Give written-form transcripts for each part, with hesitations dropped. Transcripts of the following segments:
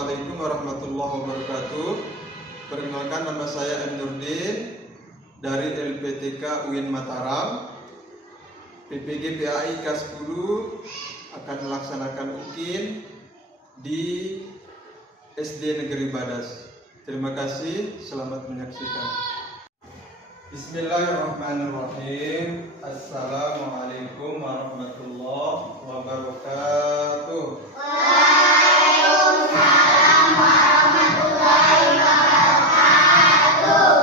Assalamualaikum warahmatullahi wabarakatuh. Perkenalkan, nama saya M. Nurdin dari LPTK UIN Mataram. PPG PAI K10 akan melaksanakan UKIN di SD Negeri Badas. Terima kasih, selamat menyaksikan. Bismillahirrahmanirrahim. Assalamualaikum warahmatullahi wabarakatuh. Waalaikumsalam warahmatullahi wabarakatuh.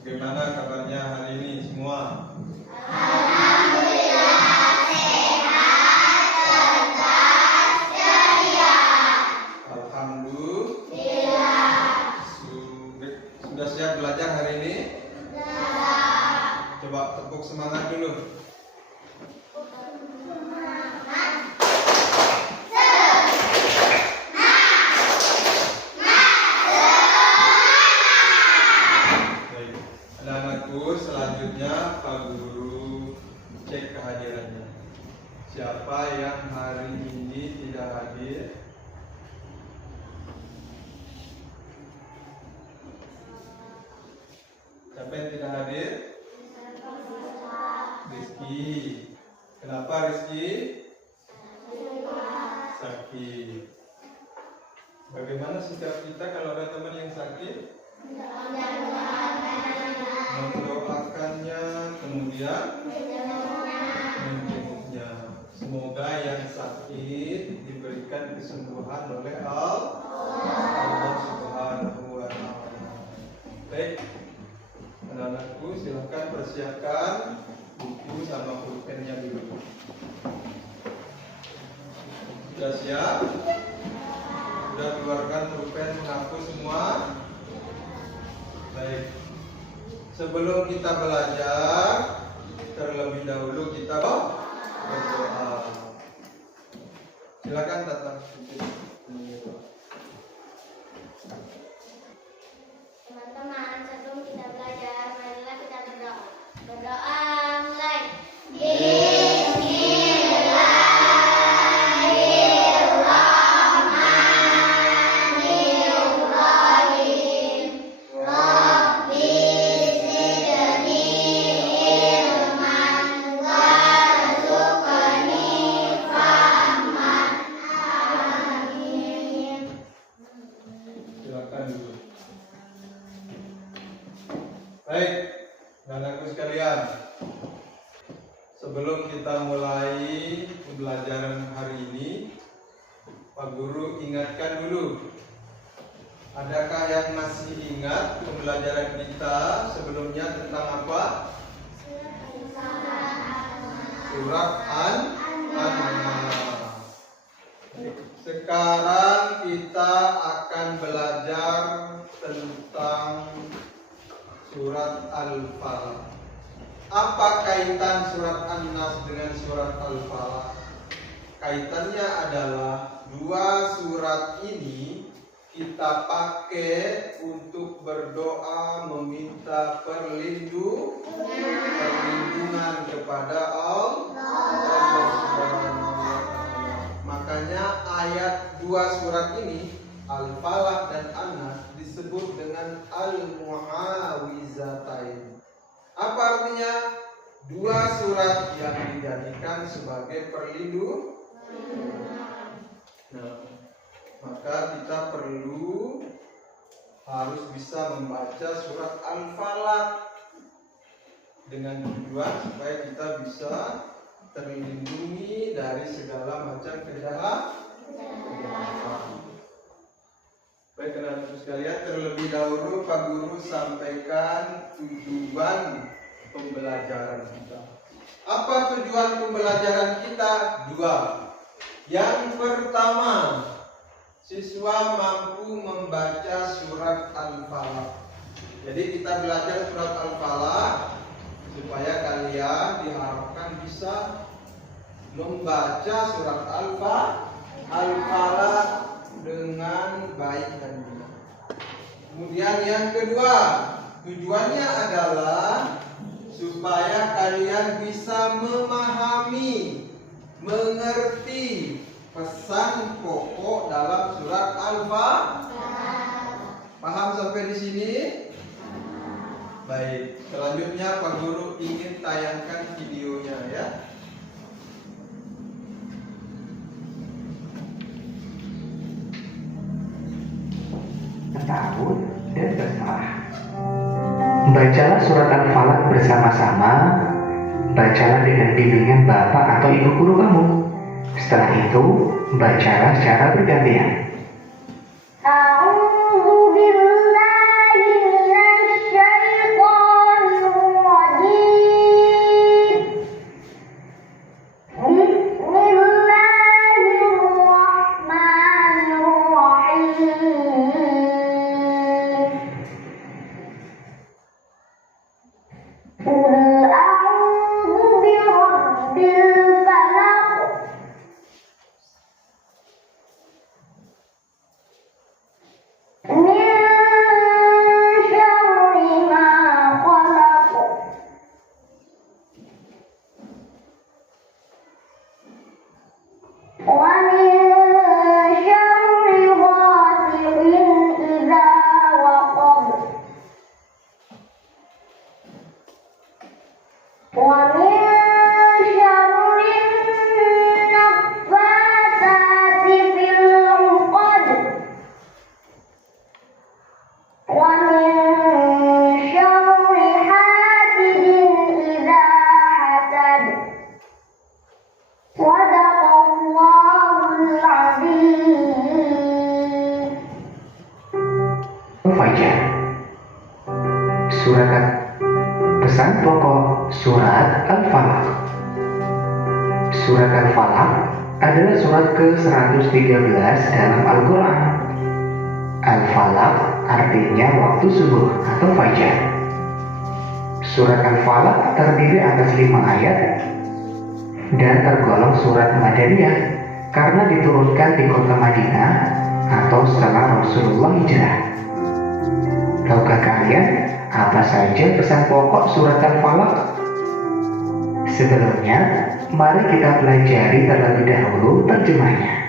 Bagaimana kabarnya hari ini semua? Alhamdulillah sehat, cerdas, ceria. Alhamdulillah. Sudah siap belajar hari ini? Coba tepuk semangat dulu. Baik, anak-anakku, selanjutnya Pak Guru cek kehadirannya. Siapa yang hari ini tidak hadir? Siapa yang tidak hadir? Rizky. Kenapa Rizky? Sakit. Bagaimana sikap kita kalau ada teman yang sakit? Mendoakannya, kemudian menjenguknya. Semoga yang sakit diberikan kesembuhan oleh Allah Subhanahu wa Ta'ala. Baik, anak-anakku, silahkan persiapkan buku sama pulpennya dulu. Sudah siap? Sudah keluarkan pulpen menghapus semua? Baik. Sebelum kita belajar, terlebih dahulu kita berdoa. Silakan datang. Teman-teman, sebelum kita belajar, marilah kita berdoa. Berdoa mulai. Bismillahirrahmanirrahim. Rabbi zidni ilman warzuqni fahman. Amin. Silakan dulu. Baik, anak-anakku sekalian, sebelum kita mulai pembelajaran hari ini, Pak Guru ingatkan dulu. Adakah yang masih ingat pembelajaran kita sebelumnya tentang apa? Surat An-Nas. Sekarang kita akan belajar tentang surat Al-Falaq. Apa kaitan surat An-Nas dengan surat Al-Falaq? Kaitannya adalah dua surat ini kita pakai untuk berdoa meminta perlindungan kepada Allah Subhanahu wa Ta'ala. Makanya ayat dua surat ini, Al-Falaq dan An-Nas, disebut dengan Al-Mu'awizatain. Apa artinya? Dua surat yang dijadikan sebagai perlindungan. Nah, maka kita harus bisa membaca surat Al-Falaq dengan tujuan supaya kita bisa terlindungi dari segala macam kejahatan. Baik, anak-anak sekalian, terlebih dahulu Pak Guru sampaikan tujuan pembelajaran kita. Apa tujuan pembelajaran kita? Dua. Yang pertama, siswa mampu membaca surat Al-Falaq. Jadi kita belajar surat Al-Falaq supaya kalian diharapkan bisa membaca surat Al-Falaq dengan baik dan benar. Kemudian yang kedua, tujuannya adalah supaya kalian bisa memahami, mengerti pesan pokok dalam surat Al-Fatihah. Paham sampai di sini? Baik, selanjutnya Pak Guru ingin tayangkan videonya ya. Takut dan bersalah. Bacalah surat Al-Falaq bersama-sama. Bacalah dengan bimbingan bapak atau ibu guru kamu. Setelah itu, bacalah secara bergantian. Fajar. Surat pesan pokok surat Al-Falaq. Surat Al-Falaq adalah surat ke-113 dalam Al-Quran. Al-Falaq artinya waktu subuh atau fajar. Surat Al-Falaq terdiri atas 5 ayat dan tergolong surat Madaniyah karena diturunkan di kota Madinah atau setelah Rasulullah hijrah. Tahukah kalian apa saja pesan pokok surat Al-Falaq? Sebelumnya, mari kita pelajari terlebih dahulu terjemahnya.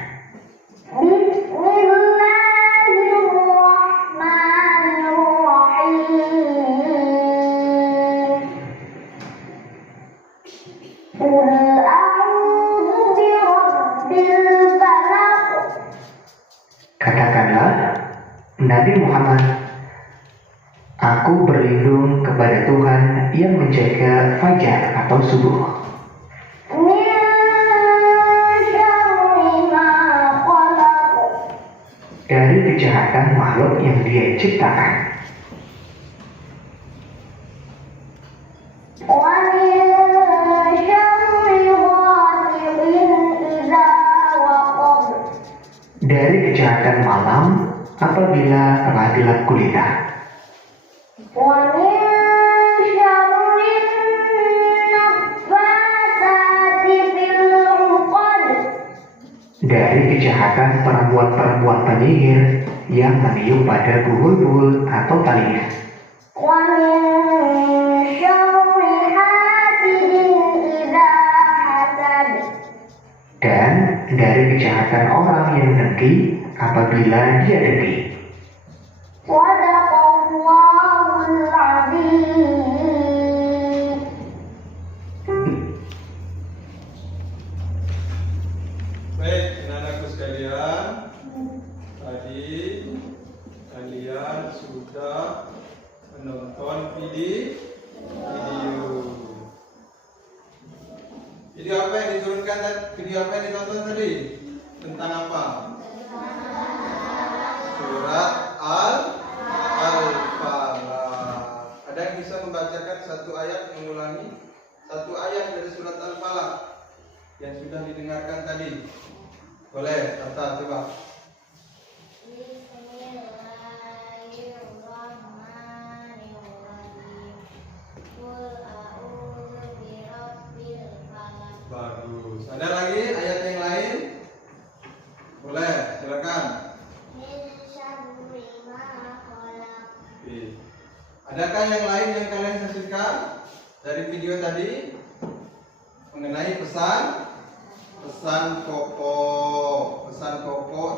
Katakanlah, Nabi Muhammad, aku berlindung kepada Tuhan yang menjaga fajar atau subuh. Dari kejahatan makhluk yang Dia ciptakan. Dari kejahatan malam apabila telah gelap gulita. Dari kejahatan perempuan-perempuan penyihir yang meniup pada buhul-buhul atau talinya. Dan dari kejahatan orang yang dengki apabila dia dengki. Baik, anak-anakku sekalian, tadi kalian sudah menonton video. Video apa yang diturunkan tadi? Video apa yang ditonton tadi? Tentang apa? Surat Al-Falaq. Ada yang bisa membacakan satu ayat, mengulangi satu ayat dari surat Al-Falaq yang sudah didengarkan tadi? Boleh, Tata, coba. Bagus. Ada lagi ayat yang lain? Boleh, silakan. Oke. Adakah yang lain yang kalian saksikan dari video tadi mengenai pesan pesan pokok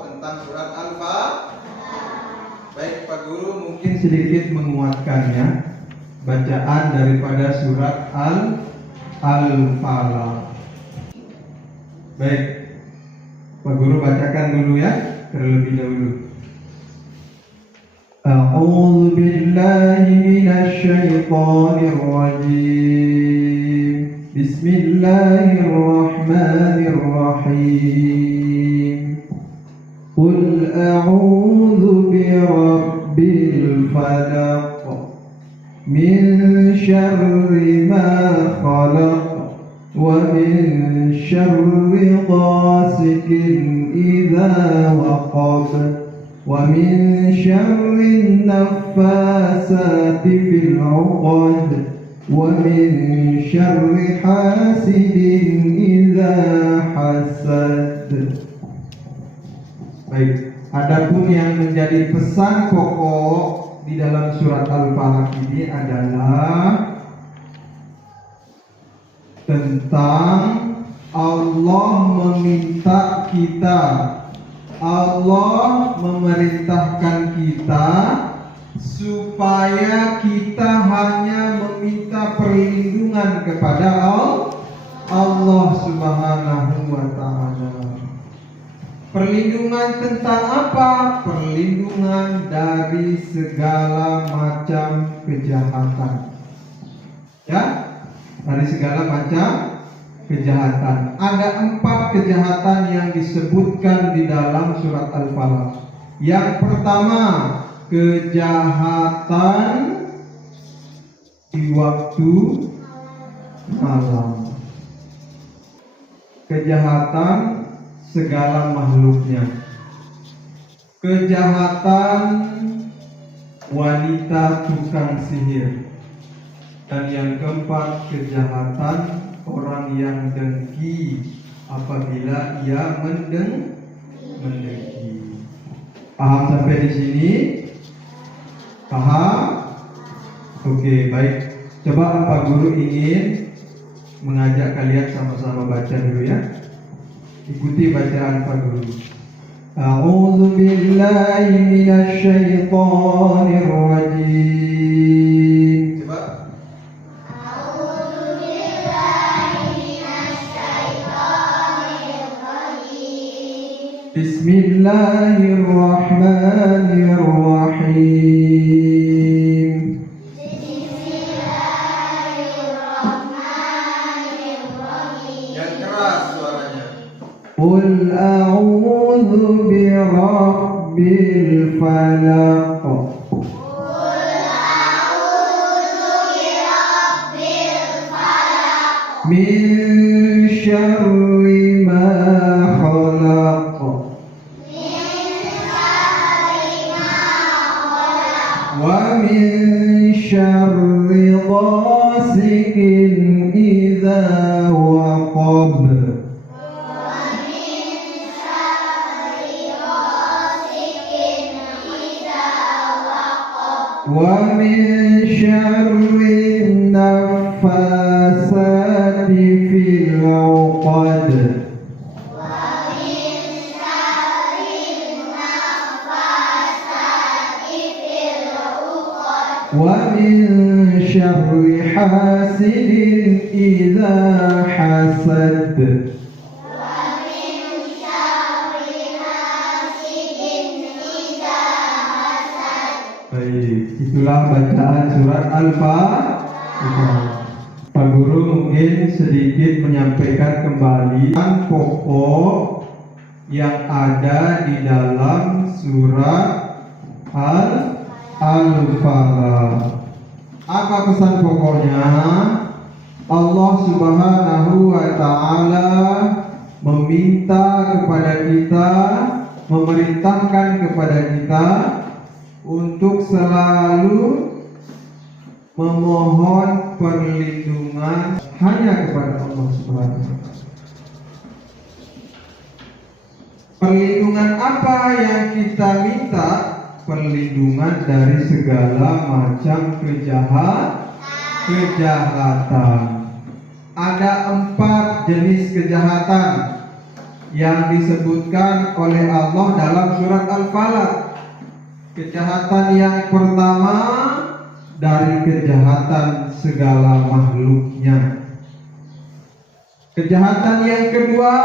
tentang surat Al-Fatihah. Baik Pak Guru, mungkin sedikit menguatkannya bacaan daripada surat Al-Falaq. Baik, Pak Guru bacakan dulu ya, terlebih dahulu. A'udzu billahi minasy syaithanir rajim. Bismillahirrahmanirrahim. Qul a'udzu birabbil falaq min syarri ma khalaq wa min syarri ghasikin idza waqab wa min syarri naffasati fil 'uqad wa min syarri hasidin idza hasad. Baik, adapun yang menjadi pesan pokok di dalam surat Al-Falaq ini adalah tentang Allah meminta kita, Allah memerintahkan kita supaya kita hanya meminta perlindungan kepada Allah Subhanahu wa ta'ala. Perlindungan tentang apa? Perlindungan dari segala macam kejahatan. Ya, dari segala macam kejahatan. Ada 4 kejahatan yang disebutkan di dalam surat Al-Falaq. Yang pertama, kejahatan di waktu malam. Kejahatan segala makhluknya. Kejahatan wanita tukang sihir. Dan yang keempat, kejahatan orang yang dengki apabila ia mendengki. Paham sampai di sini? Paham? Oke, baik. Coba Pak Guru ingin mengajak kalian sama-sama baca dulu ya. Ikuti bacaan Pak Guru. A'udzu billahi minasy syaithanir rajim. Coba. A'udzu billahi minasy syaithanir rajim. Bismillahirrahmanirrahim. Bismillahirrahmanirrahim. Yang keras suaranya. Qul a'udzu birabbil falaq min syarri ma khalaq wa min syarri ghasikin idza waqab wa min syarri naffasati fil 'uqad wa min syarri hasidin idza hasad. Baik, itulah bacaan surat Al-Fatihah. Pak Guru mungkin sedikit menyampaikan kembali pokok yang ada di dalam surat Al-Falaq. Apa pesan pokoknya? Allah Subhanahu wa ta'ala meminta kepada kita, memerintahkan kepada kita untuk selalu memohon perlindungan hanya kepada Allah Subhanahu wa ta'ala. Perlindungan apa yang kita minta? Perlindungan dari segala macam kejahatan. Ada 4 jenis kejahatan. yang disebutkan oleh Allah dalam surat Al-Falaq. Kejahatan yang pertama dari kejahatan segala makhluknya. Kejahatan yang kedua,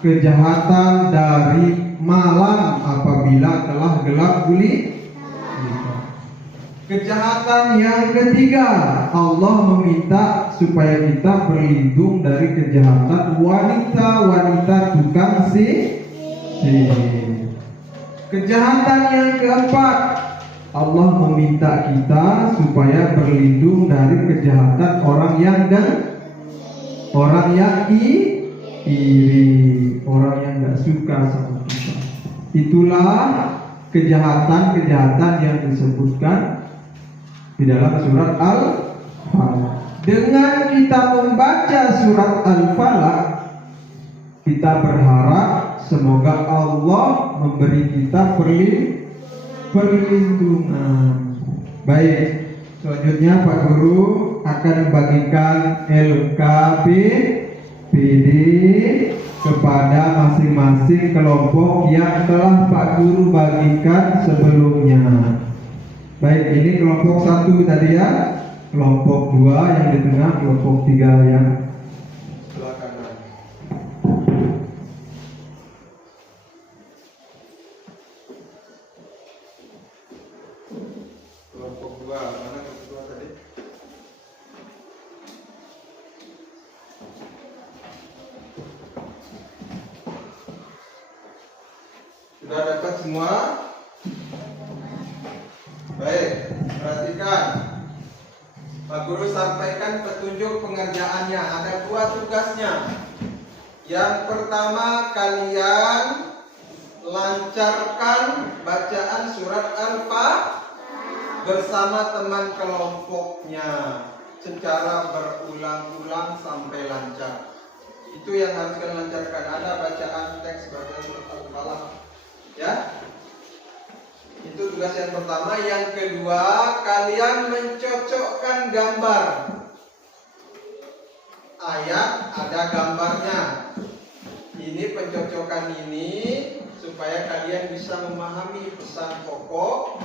kejahatan dari malam apabila telah gelap gulita. Kejahatan yang ketiga, Allah meminta supaya kita berlindung dari kejahatan wanita-wanita tukang sihir. Kejahatan yang keempat, Allah meminta kita supaya berlindung dari kejahatan orang yang iri, orang yang gak suka sama kita. Itulah kejahatan-kejahatan yang disebutkan di dalam surat Al-Falaq. Dengan kita membaca surat Al-Falaq, kita berharap semoga Allah memberi kita perlindungan. Baik, selanjutnya Pak Guru akan membagikan LKPD kepada masing-masing kelompok yang telah Pak Guru bagikan sebelumnya. Baik, ini kelompok 1 tadi ya, kelompok 2 yang di tengah, kelompok 3 yang sebelah kanan. Kelompok 2, mana kelompok 2 tadi? Sudah dapat semua? Baik, perhatikan. Pak Guru sampaikan petunjuk pengerjaannya. Ada 2 tugasnya. Yang pertama, kalian lancarkan bacaan surat Al-Falaq bersama teman kelompoknya secara berulang-ulang sampai lancar. Itu yang harus kalian lancarkan. Ada bacaan teks bacaan surat Al-Falaq, ya. Itu tugas yang pertama. Yang kedua, kalian mencocokkan gambar. Ayat ada gambarnya. Ini pencocokan ini supaya kalian bisa memahami pesan pokok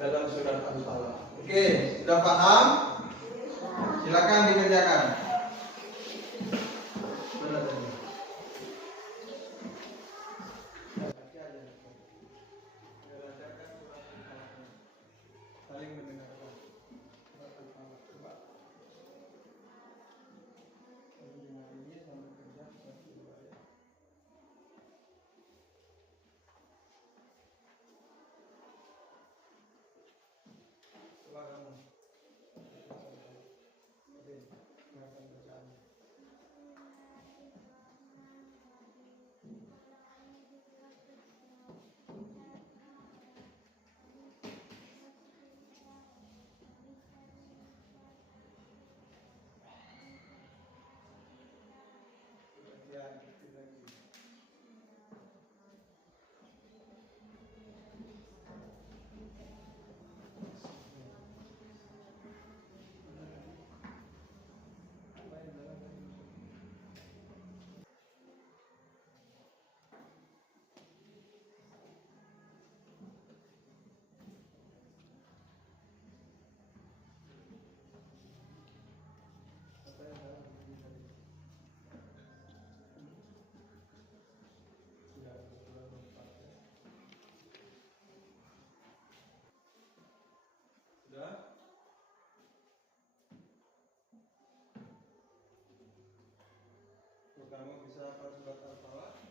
dalam surat Al-Falaq. Oke, sudah paham? Silakan dikerjakan. Mana tadi? Saling mendengarkan. Surat Al-Falaq. Coba. Dengar ini sambil kerja satu dua ya. Coba kamu. Oke, dengarkan bacaannya. Sudah? Kamu bisa hafal surat Al-Falaq?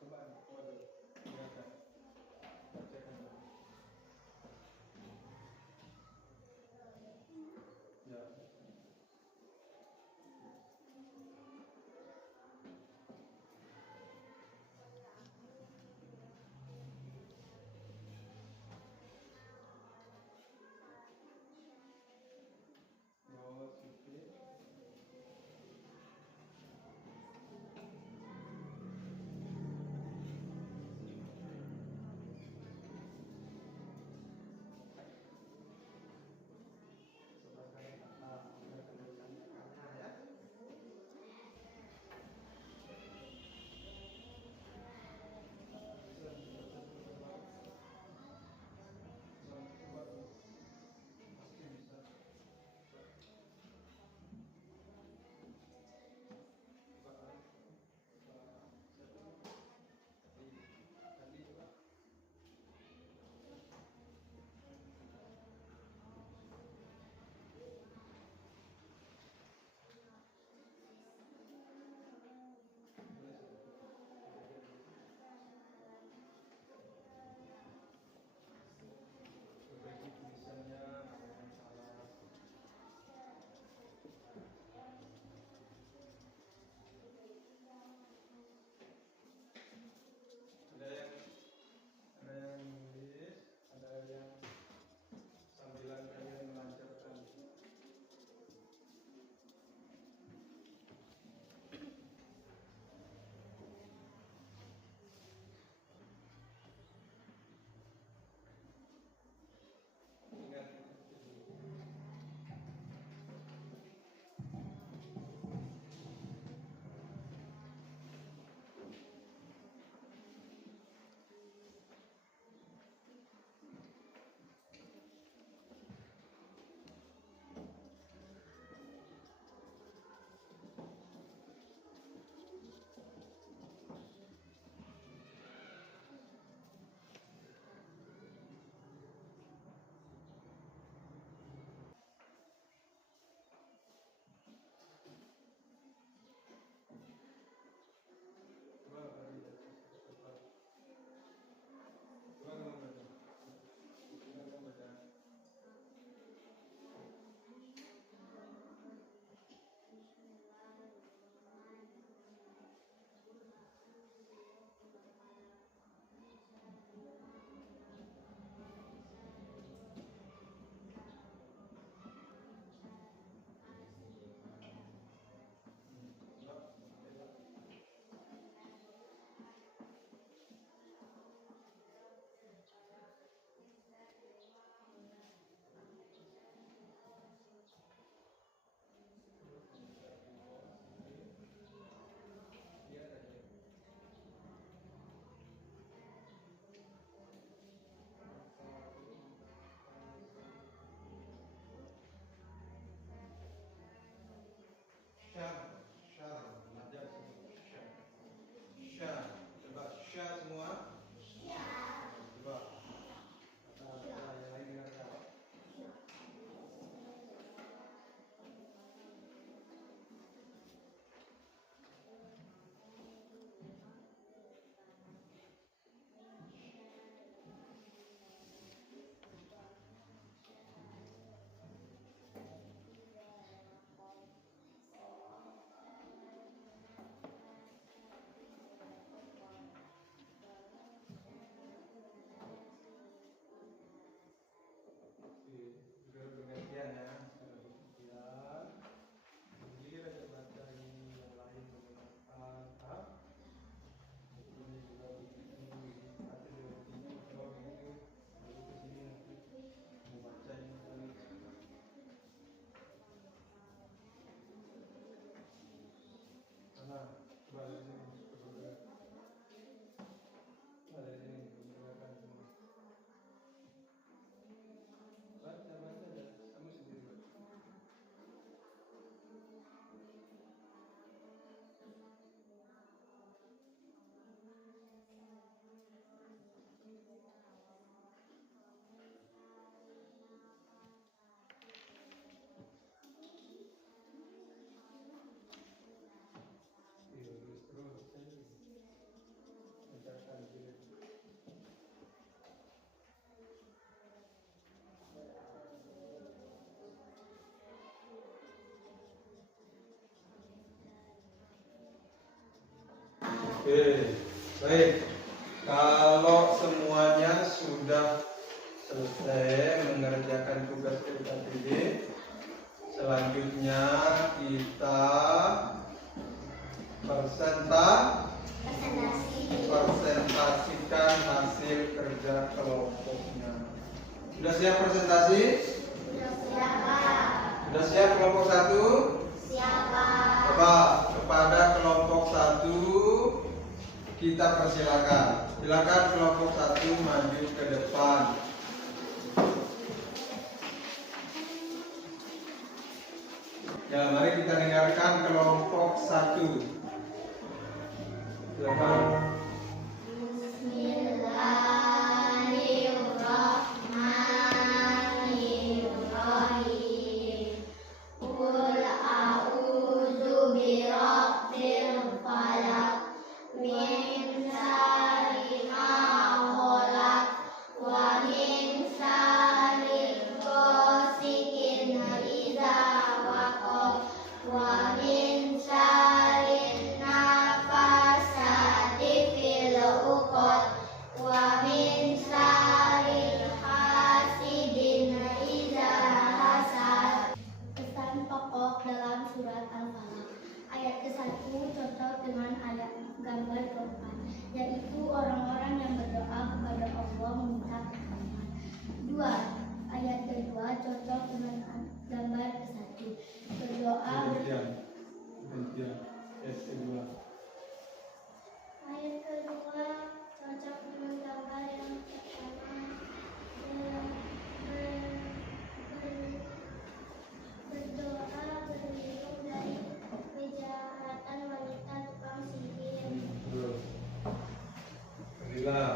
Coba dulu. Dengarkan. Bacakan dulu. Ya. Baik, kalau semuanya sudah selesai mengerjakan tugas LKPD, selanjutnya kita presentasikan hasil kerja kelompoknya. Sudah siap presentasi? Sudah siap, Pak. Sudah siap kelompok 1? Siap, Pak. Coba kepada kelompok 1 kita persilakan. Silakan kelompok 1 maju ke depan. Ya, mari kita dengarkan kelompok 1. Silakan. Bismillahirrahmanirrahim. Qul a'udzu birabbil falaq min syarri ma khalaq wa min syarri ghasiqin idza waqab wa min syarri nafasati fil 'uqad wa min syarri hasidin idza hasad. Pesan pokok dalam surat Al-Falaq ayat ke-1 cocok dengan ayat gambar ke-4, yaitu orang-orang yang berdoa kepada Allah meminta pertolongan. 2. Ayat kedua cocok dengan gambar ke-1, berdoa Ayat kedua. Ayat kedua cocok dengan gambar yang pertama, berdoa berlindung dari kejahatan wanita tukang sihir. Alhamdulillah.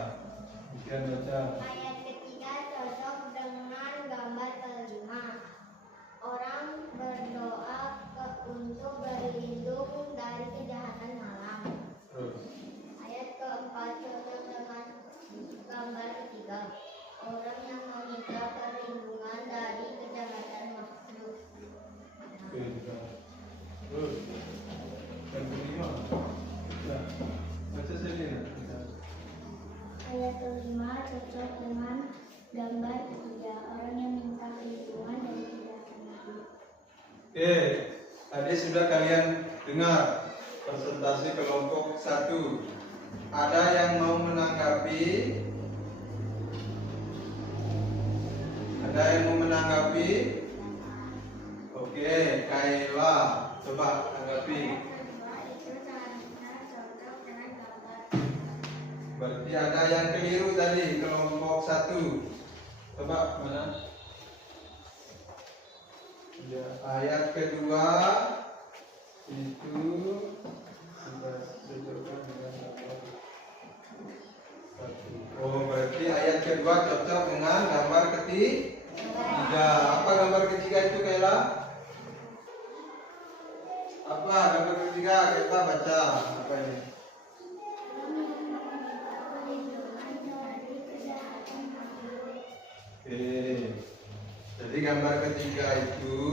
Kemudian baca. Ayat ketiga cocok dengan gambar kelima. Orang berdoa untuk berlindung dari kejahatan malam. Terus. Ayat keempat cocok dengan gambar ketiga. Orang yang meminta perlindungan dari kejahatan makhluk. Oke, juga. Terus. Yang kelima. Ya. Baca saja. Ayat kelima cocok dengan gambar ketiga. Orang yang minta perlindungan dari kejahatan makhluk. Oke, tadi sudah kalian dengar presentasi kelompok 1. Ada yang mau menanggapi? Ada yang mau menanggapi? Oke, Kaila, coba tanggapi. Berarti ada yang keliru tadi kelompok 1. Coba mana? Ya, ayat kedua itu kita cocokkan dengan gambar 1. Oh, berarti ayat kedua cocok dengan gambar ketiga. Apa gambar ketiga itu, Kaila? Apa gambar ketiga? Kita baca apa ini? Oke. Jadi gambar ketiga itu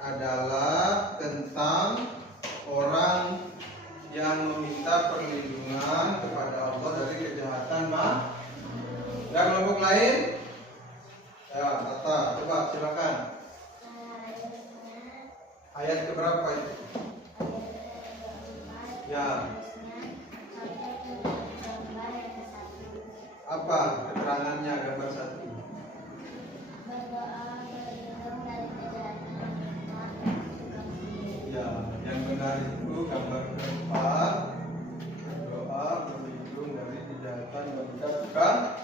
adalah tentang orang yang meminta perlindungan kepada Allah dari kejahatan Dan kelompok lain? Ya, Tata, coba silakan. Ayat keberapa itu? Ya. Apa keterangannya gambar 1? Ya, yang benar itu gambar keempat, berdoa berlindung dari kejahatan wanita tukang.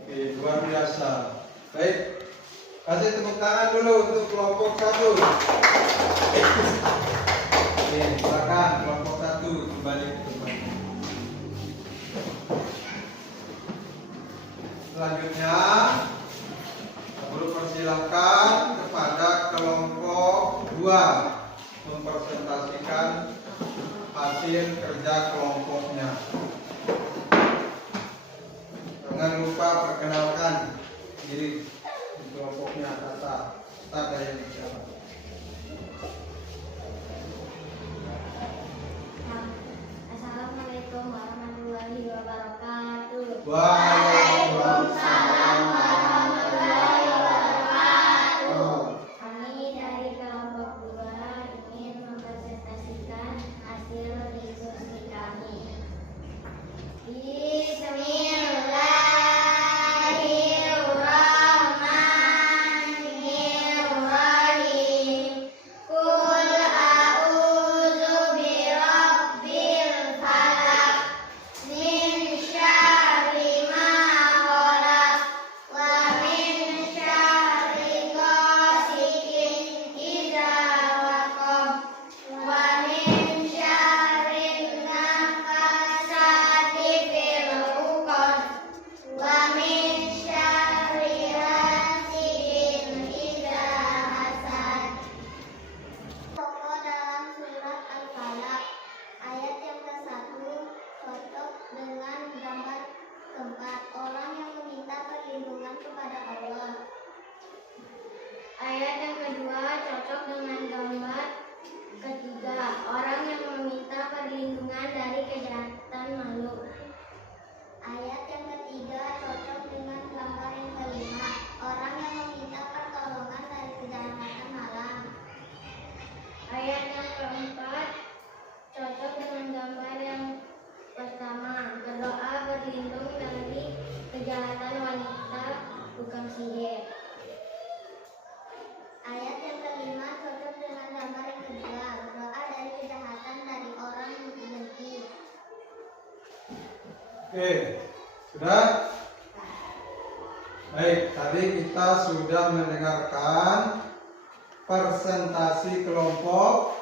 Oke, luar biasa. Baik, kasih tepuk tangan dulu untuk kelompok 1. Oke, silakan kelompok 1 kembali ke tempat. Selanjutnya, perlu persilahkan kepada kelompok 2 mempresentasikan hasil kerja kelompoknya. Jangan lupa perkenalkan diri di kelompoknya. Tata yang bicara. Assalamualaikum warahmatullahi sihir. Ayat yang kelima cocok dengan gambar yang kedua. Berdoa dari kejahatan dari orang yang dibenci. Oke, sudah? Baik, tadi kita sudah mendengarkan presentasi kelompok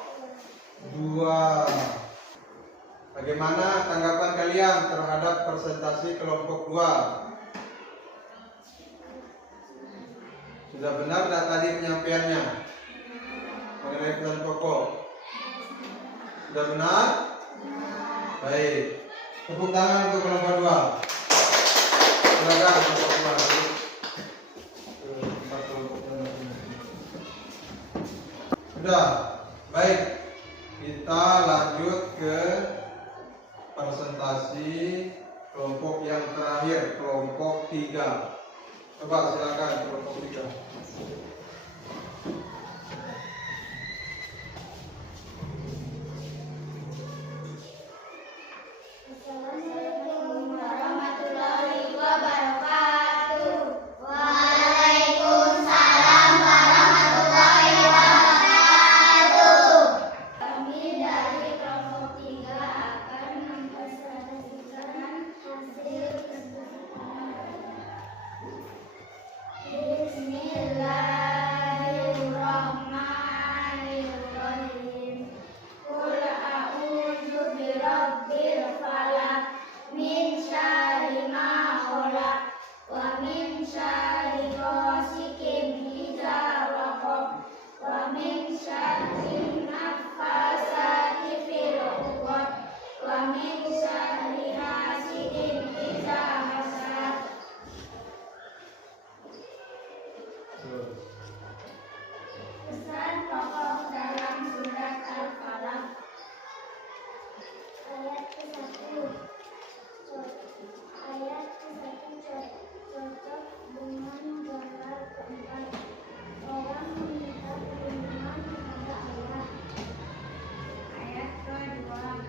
2. Bagaimana tanggapan kalian terhadap presentasi kelompok 2? Sudah benar tidak tadi penyampaiannya mengenai pesan pokok? Sudah benar? Baik. Tepuk tangan untuk kelompok 2. Silakan kelompok 2. Sudah. Baik. Kita lanjut ke presentasi kelompok yang terakhir, kelompok 3. Coba silakan kelompok 3. Assalamualaikum warahmatullahi wabarakatuh. Waalaikumsalam warahmatullahi wabarakatuh. Kami dari kelompok 3 akan mempresentasikan hasil Bismillahirrahmanirrahim. Qul a'udzu birabbil falaq min syarri ma khalaq wa min syarri ghasiqin idza waqab wa min syarri naffasati fil 'uqad wa min syarri hasidin idza hasad. Pesan pokok dalam surat Al-Falaq. Ayat ke-1 cocok dengan gambar keempat. Orang meminta perlindungan kepada Allah. Ayat kedua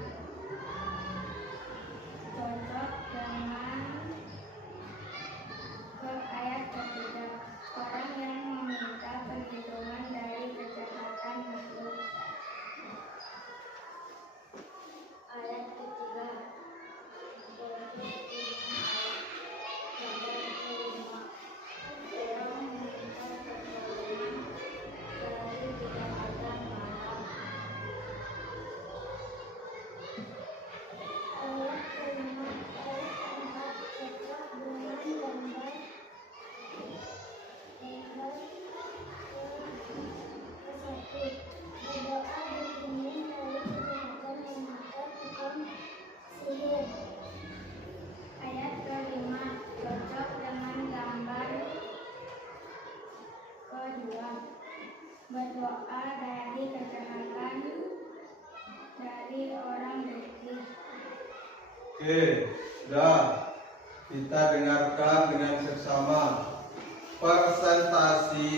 cocok dengan ayat ketiga. Orang yang meminta perlindungan dari kejahatan makhluk. Ayat ketiga cocok dengan ayat kelima. Orang meminta pertolongan dari kejahatan malam. Ayat kelima, ayat keempat cocok dengan gambar berdoa berlindung dari kejahatan memakai tukang sihir. Ayat kelima cocok dengan gambar kedua. Berdoa dari kejahatan dari orang dengki. Oke, sudah. Kita dengarkan dengan seksama presentasi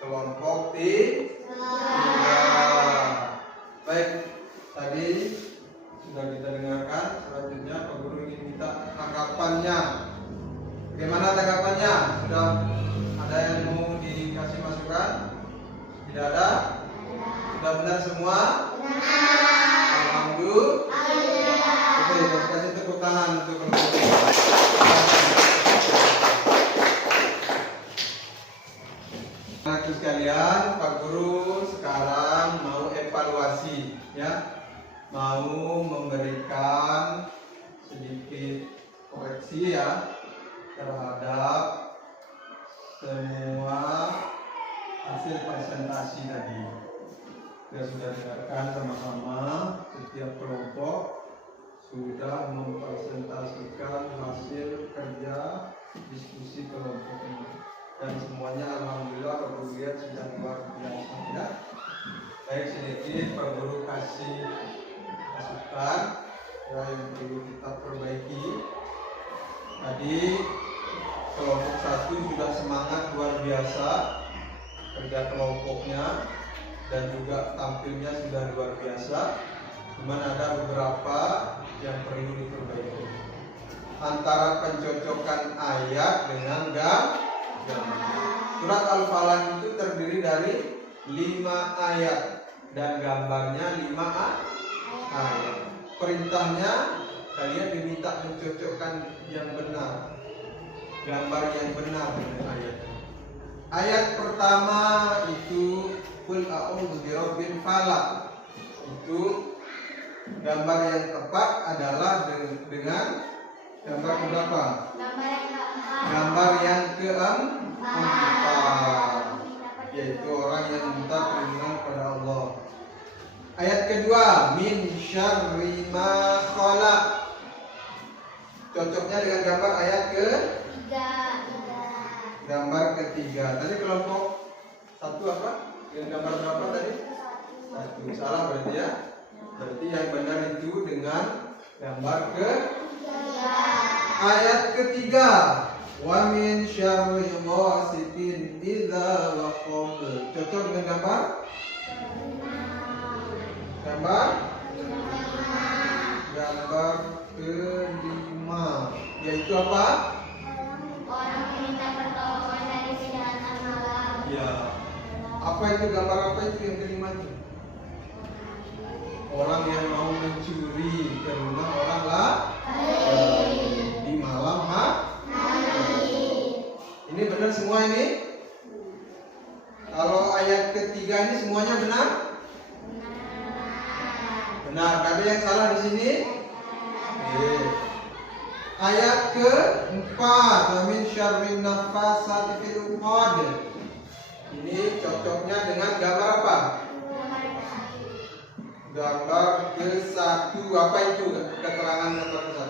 kelompok 3. Baik, tadi sudah kita dengarkan. Selanjutnya Pak Guru ingin minta tanggapannya. Bagaimana tanggapannya? Sudah ada yang mau dikasih masukan? Tidak ada? Sudah benar semua? Alhamdulillah. Oke, kita kasih tepuk tangan untuk kelompok 3. Anak sekalian, Pak Guru sekarang mau evaluasi, ya, mau memberikan sedikit koreksi ya terhadap semua hasil presentasi tadi. Kita sudah dengarkan sama-sama, setiap kelompok sudah mempresentasikan hasil kerja diskusi kelompoknya. Dan semuanya alhamdulillah Pak Guru lihat sudah luar biasa ya. Baik, sedikit Pak Guru kasih masukan ya, yang perlu kita perbaiki. Tadi kelompok 1 sudah semangat luar biasa kerja kelompoknya dan juga tampilnya sudah luar biasa. Cuman ada beberapa yang perlu diperbaiki antara pencocokan ayat dengan gambar. Surat Al-Falaq itu terdiri dari 5 ayat dan gambarnya 5 ayat. Perintahnya kalian diminta mencocokkan yang benar, gambar yang benar dengan ayat. Ayat pertama itu Qul a'udzu birabbil falaq. Itu gambar yang tepat adalah dengan gambar berapa? Gambar yang keempat, yaitu orang yang minta perlindungan kepada Allah. Ayat kedua, min syarri ma khalaq. Cocoknya dengan gambar ayat gambar ketiga. Tadi kelompok satu apa? Dengan gambar berapa tadi? Satu. Salah berarti ya. Berarti yang benar itu dengan gambar ketiga. Ayat ketiga, wa min syarri ghasiqin idza waqab. Cocok dengan gambar kelima, yaitu apa? Orang yang minta pertolongan dari kejahatan malam. Ya. Apa itu gambar apa itu yang kelima itu? Orang yang mau mencuri ke rumah orang di malam hari. Ini benar semua ini? Kalau ayat ketiga ini semuanya benar? Benar. Ada yang salah di sini? Ayat keempat, min syarrin nafasati fil uqad. Ini cocoknya dengan gambar apa? Gambar ke-1. Apa itu keterangan gambar ke-1?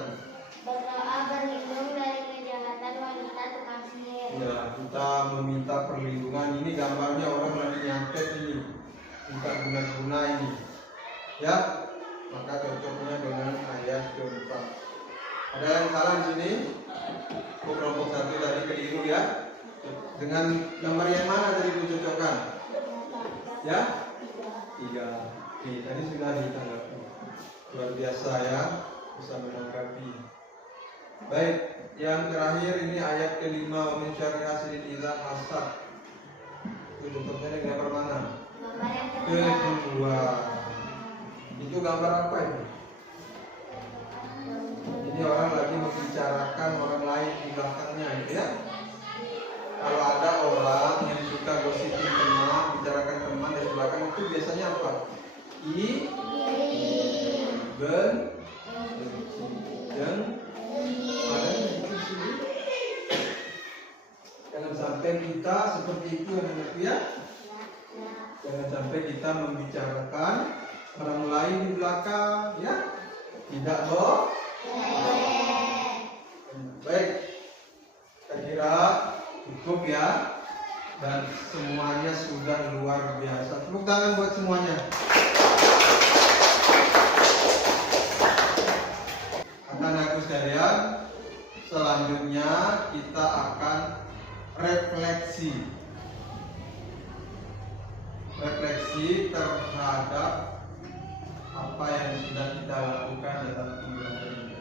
Berdoa berlindung dari kejahatan wanita tukang sihir. Ya, kita meminta perlindungan. Ini gambarnya orang lagi nyantet ini, minta guna-guna ini. Ya, maka cocoknya dengan ayat keempat. Ada yang salah di sini? Kelompok 1 tadi keliru ya. Dengan gambar yang mana tadi dicocokkan? Ya? 3. Oke, tadi sudah ditanggapi. Luar biasa ya, bisa menanggapi. Baik, yang terakhir ini ayat kelima, min syarri hasidin idza hasad. Itu cocoknya dengan gambar mana? Gambar yang Kedua. Itu gambar apa itu? Ini orang lagi membicarakan orang lain di belakangnya, gitu ya. Kalau ada orang yang suka gosipin teman, bicarakan teman dari belakang, itu biasanya apa? Jangan sampai kita seperti itu ya. Jangan sampai kita membicarakan orang lain di belakang, ya. Tidak baik. Saya kira cukup ya. Dan semuanya sudah luar biasa. Tepuk tangan buat semuanya. Anak-anakku sekalian, selanjutnya kita akan refleksi terhadap apa yang sudah kita lakukan dalam pembelajaran ini.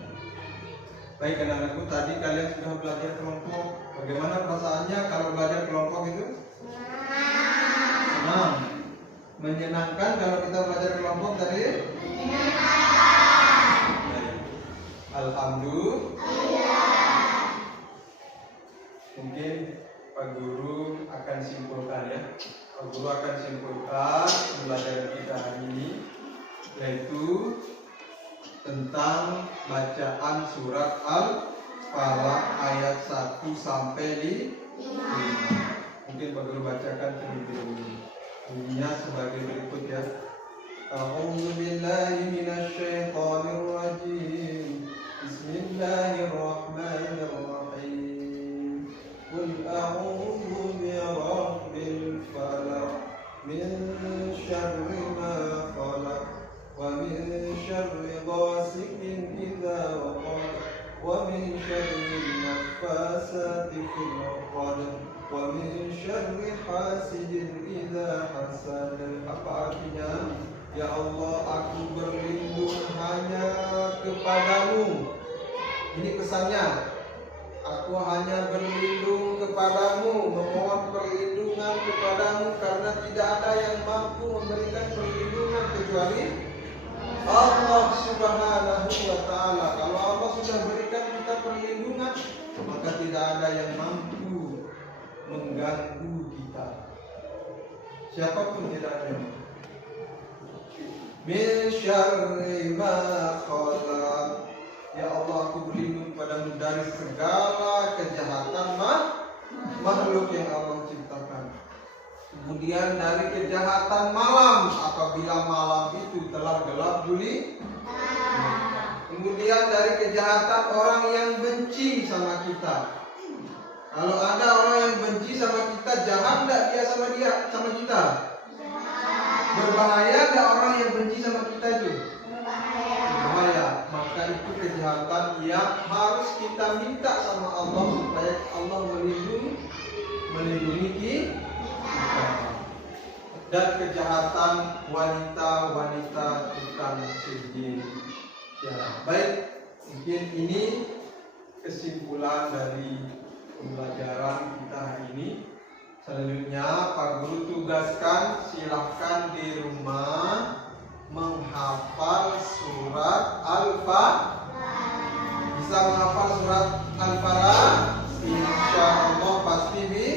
Baik anak-anakku, tadi kalian sudah belajar kelompok. Bagaimana perasaannya kalau belajar kelompok itu? Senang. Menyenangkan kalau kita belajar kelompok tadi? Alhamdulillah. Mungkin Pak Guru akan simpulkan ya. Pak Guru akan simpulkan pembelajaran kita hari ini, yaitu tentang bacaan surat Al-Falaq ayat 1 sampai 5. Mungkin Pak Guru bacakan terlebih dahulu. Bunyinya sebagai berikut ya. A'udzu billahi minasy syaithanir rajim. Bismillahirrahmanirrahim. Qul a'udzu birabbil falaq min syarri ma khalaq wa min syarri ghasiqin idza waqab wa min syarri naffasati fil 'uqad wa min syarri hasidin idza hasad. Apa artinya? Ya Allah, aku berlindung hanya kepadamu. Ini pesannya. Aku hanya berlindung kepadamu, memohon perlindungan kepadamu, karena tidak ada yang mampu memberikan perlindungan kecuali Allah Subhanahu wa Ta'ala. Kalau Allah sudah berikan kita perlindungan, maka tidak ada yang mampu mengganggu kita. Siapapun tidak ada. Min syarri ma khalaq. Ya Allah, aku berlindung padamu dari segala kejahatan makhluk yang Allah ciptakan. Kemudian dari kejahatan malam, apabila malam itu telah gelap gulita. Kemudian dari kejahatan orang yang benci sama kita. Kalau ada orang yang benci sama kita, jahat enggak dia sama kita? Berbahaya enggak orang yang benci sama kita itu? Berbahaya. Maka itu kejahatan yang harus kita minta sama Allah supaya Allah melindungi kita. Dan kejahatan wanita-wanita tukang sihir. Ya, baik. Mungkin ini kesimpulan dari pembelajaran kita hari ini. Selanjutnya Pak Guru tugaskan silahkan di rumah menghafal surat Al-Fatihah. Bisa menghafal surat Al-Fatihah? Insya Allah pasti bisa.